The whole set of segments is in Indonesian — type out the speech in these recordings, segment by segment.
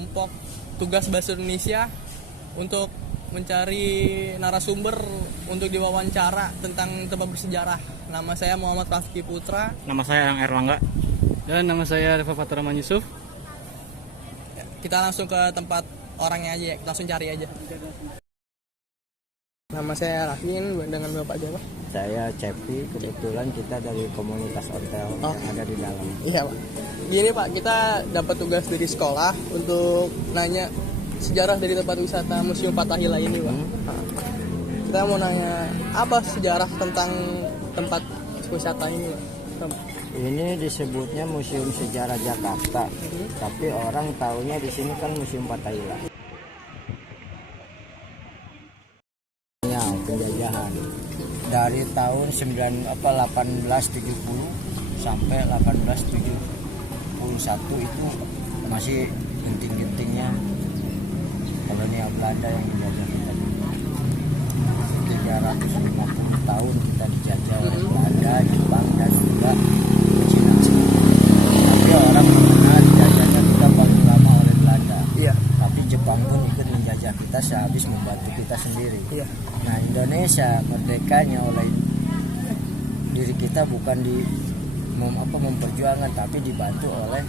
kelompok tugas bahasa Indonesia untuk mencari narasumber untuk diwawancara tentang tempat bersejarah. Nama saya Muhammad Rafki Putra. Nama saya Erlangga. Dan nama saya Reva Faturrahman Yusuf. Kita langsung ke tempat orangnya aja ya, langsung cari aja. Nama saya Rafin, dengan Bapak siapa? Saya Cepi, kebetulan kita dari komunitas hotel yang ada di dalam. Iya Pak. Gini Pak, kita dapat tugas dari sekolah untuk nanya sejarah dari tempat wisata Museum Fathahillah ini Pak. Kita mau nanya apa sejarah tentang tempat wisata ini Pak? Ini disebutnya Museum Sejarah Jakarta, tapi orang taunya di sini kan Museum Fathahillah. Penjajahan dari tahun 1870 sampai 1871 itu masih genting-gentingnya kolonial Belanda yang menjajah kita. 350 tahun kita dijajah oleh Belanda, Jepang dan juga Cina. Tapi orang mengenal dijajahnya kita paling lama oleh Belanda. Iya. Tapi Jepang pun ikut menjajah kita sehabis membantu kita sendiri. Iya. Nah, Indonesia merdekanya oleh diri kita bukan memperjuangkan, tapi dibantu oleh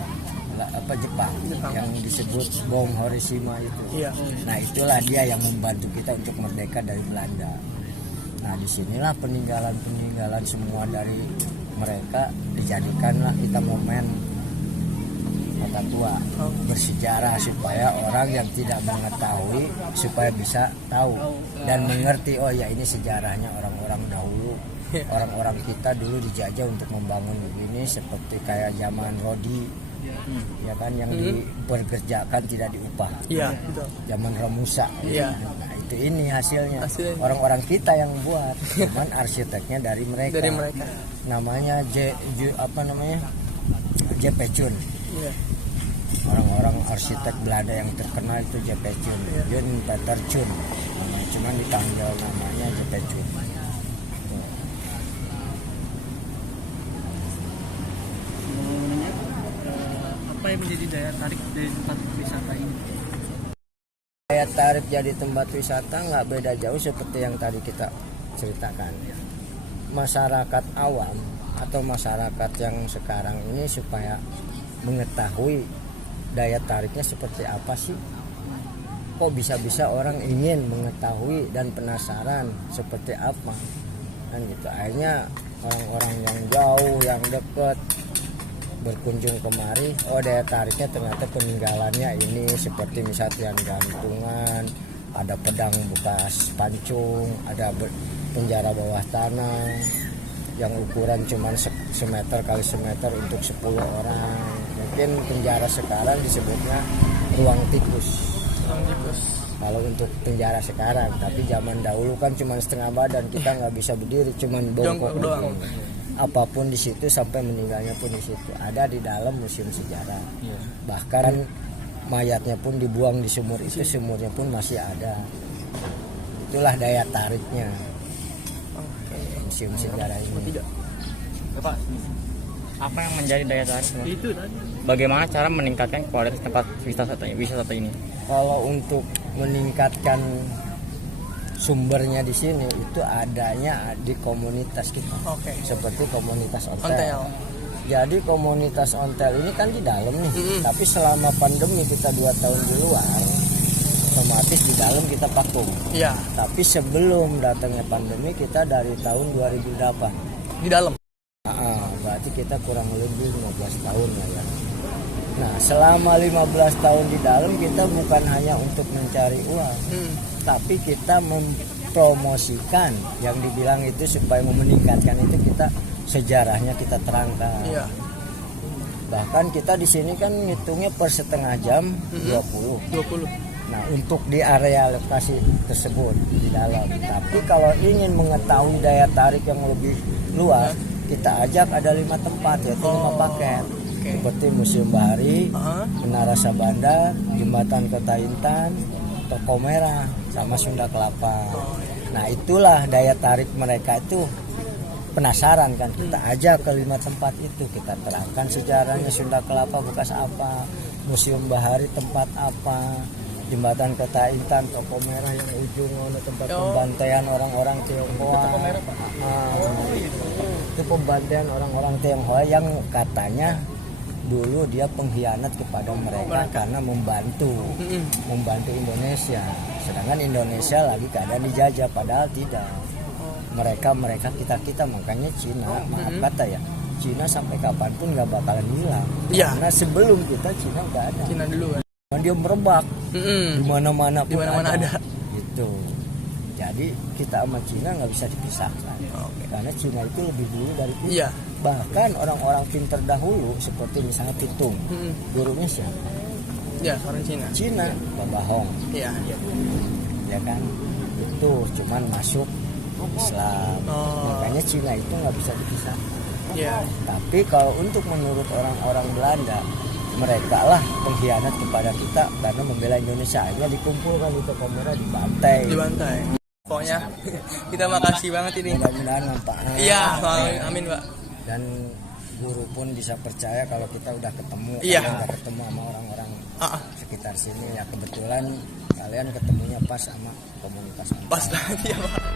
Jepang yang disebut bom Hiroshima itu. Iya. Nah, itulah dia yang membantu kita untuk merdeka dari Belanda. Nah, disinilah peninggalan semua dari mereka dijadikanlah kita momen kota tua bersejarah supaya orang yang tidak mengetahui supaya bisa tahu dan mengerti, oh ya ini sejarahnya orang-orang dahulu, orang-orang kita dulu dijajah untuk membangun begini, seperti kayak zaman Rodi ya kan, yang dipekerjakan tidak diupah. Iya, betul. Zaman Romusa. Iya. Nah, itu ini hasilnya. Orang-orang kita yang buat, cuman arsiteknya dari mereka. Namanya J.P. Chun. Iya. Orang-orang arsitek Belanda yang terkenal itu J.P. Chun, Jan Peter Chun, cuman dipanggil namanya J.P. Chun. Apa yang menjadi daya tarik dari tempat wisata ini? Daya tarik jadi tempat wisata nggak beda jauh seperti yang tadi kita ceritakan. Masyarakat awam atau masyarakat yang sekarang ini supaya mengetahui daya tariknya seperti apa sih, kok bisa-bisa orang ingin mengetahui dan penasaran seperti apa kan gitu. Akhirnya orang-orang yang jauh yang dekat berkunjung kemari, oh daya tariknya ternyata peninggalannya ini, seperti misalnya gantungan, ada pedang bekas pancung, ada penjara bawah tanah yang ukuran cuma semeter kali semeter untuk 10 orang. Mungkin penjara sekarang disebutnya ruang tikus. Kalau untuk penjara sekarang, tapi zaman dahulu kan cuma setengah badan, kita nggak bisa berdiri, cuma bongkok doang. Apapun di situ sampai meninggalnya pun di situ ada di dalam museum sejarah. Bahkan mayatnya pun dibuang di sumur itu, sumurnya pun masih ada. Itulah daya tariknya museum sejarah ini. Bapak, apa yang menjadi daya tarik? Itu tadi. Bagaimana cara meningkatkan kualitas tempat wisata ini? Kalau untuk meningkatkan sumbernya di sini itu adanya di komunitas kita. Seperti komunitas ontel. Jadi komunitas ontel ini kan di dalam nih. Tapi selama pandemi kita 2 tahun di luar, otomatis di dalam kita vakum. Iya. Tapi sebelum datangnya pandemi kita dari tahun 2008 di dalam. Berarti kita kurang lebih 15 tahun lah ya. Nah, selama 15 tahun di dalam kita bukan hanya untuk mencari uang, tapi kita mempromosikan yang dibilang itu supaya meningkatkan itu, kita sejarahnya kita terangkan. Iya. Bahkan kita di sini kan ngitungnya per setengah jam 20. Nah, untuk di area lokasi tersebut di dalam. Tapi kalau ingin mengetahui daya tarik yang lebih luas, kita ajak ada 5 tempat, yaitu 5 paket. Seperti Museum Bahari, Menara Sabanda, Jembatan Kota Intan, Toko Merah, sama Sunda Kelapa. Nah, itulah daya tarik mereka itu. Penasaran kan, kita ajak ke 5 tempat itu, kita terangkan sejarahnya Sunda Kelapa bekas apa, Museum Bahari tempat apa, Jembatan Kota Intan, Toko Merah yang ujung ada tempat pembantaian orang-orang Tionghoa. Itu pembantaian orang-orang Tionghoa yang katanya dulu dia pengkhianat kepada mereka karena membantu Indonesia, sedangkan Indonesia lagi keadaan dijajah, padahal tidak. Mereka kita makanya Cina, maaf kata ya, Cina sampai kapanpun nggak bakalan hilang. Karena sebelum kita Cina nggak ada. Cina dulu kan. Dia merebak di mana-mana pun ada. Gitu. Jadi kita sama Cina nggak bisa dipisahkan. Karena Cina itu lebih dulu dari kita. Iya. Bahkan orang-orang pinter dahulu seperti misalnya Pitung, gurunya siapa? Ya, orang Cina. Cina, Babahong. Iya. Ya kan? Itu cuman masuk Islam. Makanya Cina itu nggak bisa dipisahkan. Iya. Tapi kalau untuk menurut orang-orang Belanda, mereka lah pengkhianat kepada kita karena membela Indonesia. Akhirnya dikumpulkan di Toko Merah, dibantai. Pokoknya kita makasih banget ini. Mudah-mudahan manfaat. Iya, amin Pak. Dan guru pun bisa percaya kalau kita udah ketemu, Iya. kalian udah ketemu sama orang-orang sekitar sini. Ya kebetulan kalian ketemunya pas sama komunitas. Pas banget ya Pak.